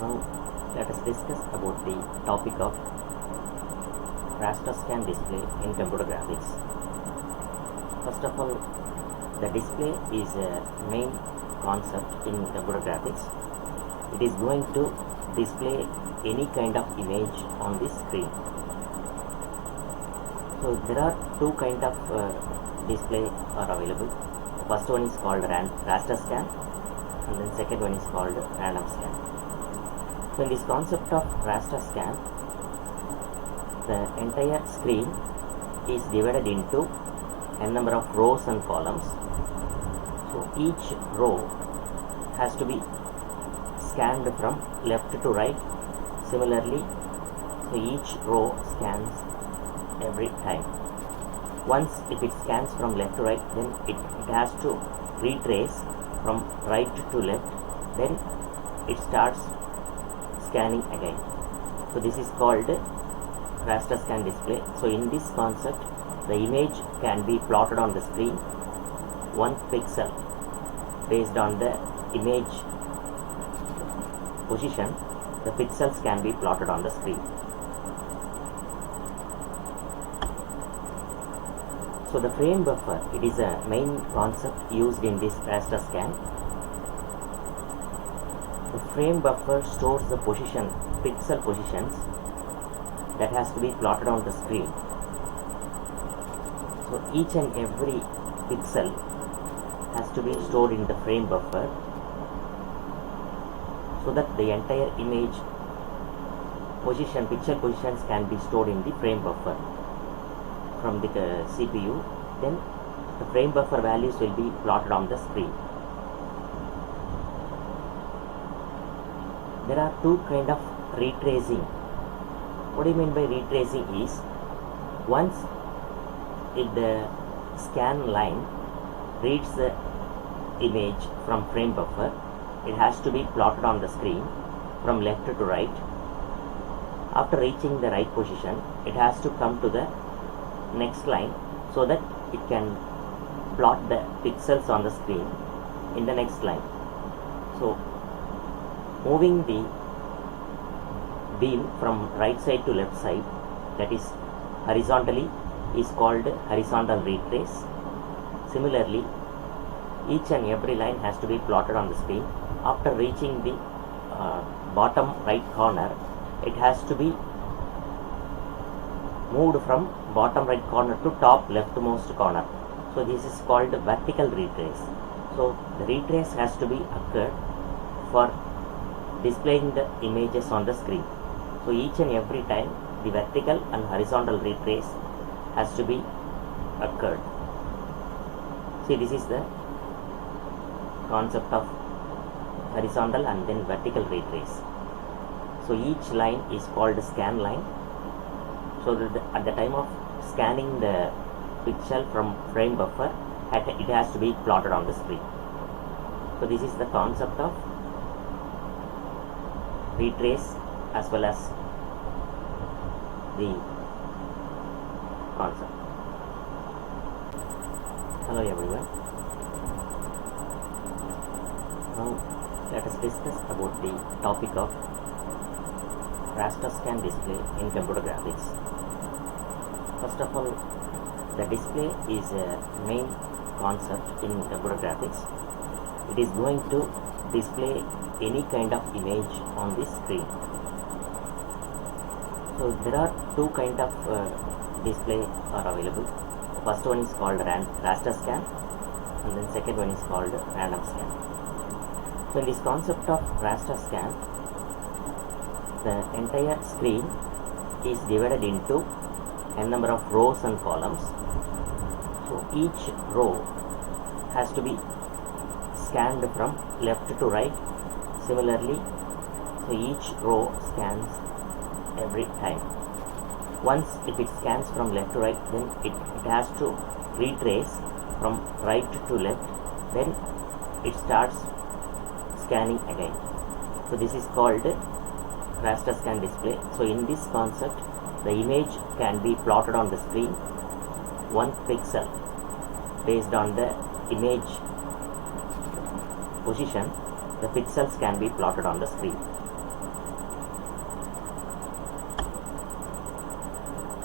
Now let us discuss about the topic of raster scan display in computer graphics. First of all, the display is a main concept in computer graphics. It is going to display any kind of image on the screen. So there are two kind of display are available. First one is called raster scan, and then second one is called random scan. So in this concept of raster scan, the entire screen is divided into n number of rows and columns. So each row has to be scanned from left to right. Similarly, so each row scans every time. Once if it scans from left to right, then it has to retrace from right to left, then it starts scanning again. So this is called raster scan display. So in this concept, the image can be plotted on the screen, 1 pixel based on the image position. The pixels can be plotted on the screen. So the frame buffer, it is a main concept used in this raster scan. The frame buffer stores the pixel positions that has to be plotted on the screen. So each and every pixel has to be stored in the frame buffer, so that the entire image pixel positions can be stored in the frame buffer from the CPU. Then the frame buffer values will be plotted on the screen. There are two kind of retracing. What do you mean by retracing is, once if the scan line reads the image from frame buffer, it has to be plotted on the screen from left to right. After reaching the right position, it has to come to the next line so that it can plot the pixels on the screen in the next line. So moving the beam from right side to left side, that is horizontally, is called horizontal retrace. Similarly, each and every line has to be plotted on the screen. After reaching the bottom right corner, it has to be moved from bottom right corner to top leftmost corner. So this is called vertical retrace. So the retrace has to be occurred for displaying the images on the screen. So each and every time the vertical and horizontal retrace has to be occurred. See, this is the concept of horizontal and then vertical retrace. So each line is called scan line. So that at the time of scanning the pixel from frame buffer, it has to be plotted on the screen. So this is the concept of retrace as well as the concept. Hello everyone. Now let us discuss about the topic of raster scan display in computer graphics. First of all, the display is a main concept in computer graphics. It is going to display any kind of image on the screen. So there are two kind of display are available. First one is called raster scan, and then second one is called random scan. So in this concept of raster scan, the entire screen is divided into n number of rows and columns. So each row has to be scanned from left to right. Similarly, so each row scans every time. Once if it scans from left to right, then it has to retrace from right to left, then it starts scanning again. So this is called raster scan display. So in this concept, the image can be plotted on the screen, 1 pixel based on the image position. The pixels can be plotted on the screen.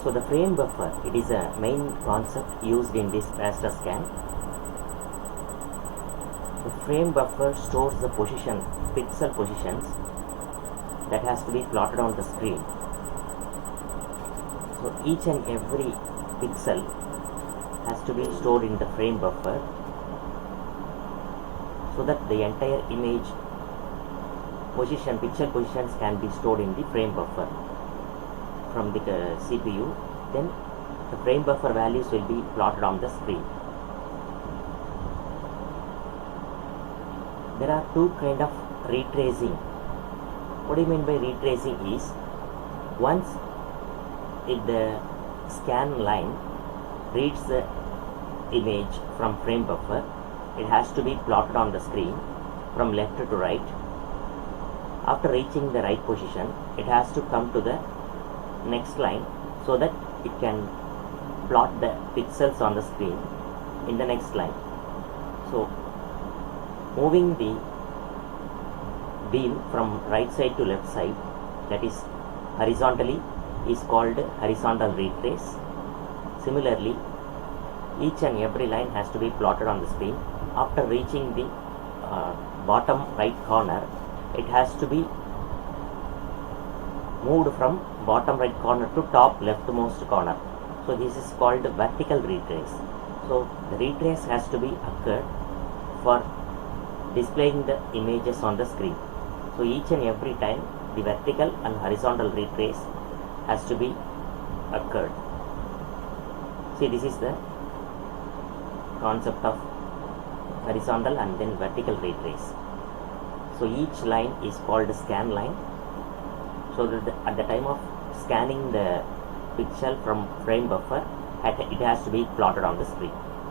So the frame buffer, it is a main concept used in this raster scan. The frame buffer stores the pixel positions that has to be plotted on the screen. So each and every pixel has to be stored in the frame buffer so that the entire image pixel positions can be stored in the frame buffer from the CPU. Then the frame buffer values will be plotted on the screen. There are two kind of retracing. What do you mean by retracing is, once the scan line reads the image from frame buffer, it has to be plotted on the screen from left to right. After reaching the right position, it has to come to the next line so that it can plot the pixels on the screen in the next line. So moving the beam from right side to left side, that is horizontally, is called horizontal retrace. Similarly, each and every line has to be plotted on the screen. After reaching the bottom right corner, it has to be moved from bottom right corner to top leftmost corner. So this is called vertical retrace. So the retrace has to be occurred for displaying the images on the screen. So each and every time the vertical and horizontal retrace has to be occurred. See, this is the concept of horizontal and then vertical retrace. So each line is called scan line. So that at the time of scanning the pixel from frame buffer, it has to be plotted on the screen.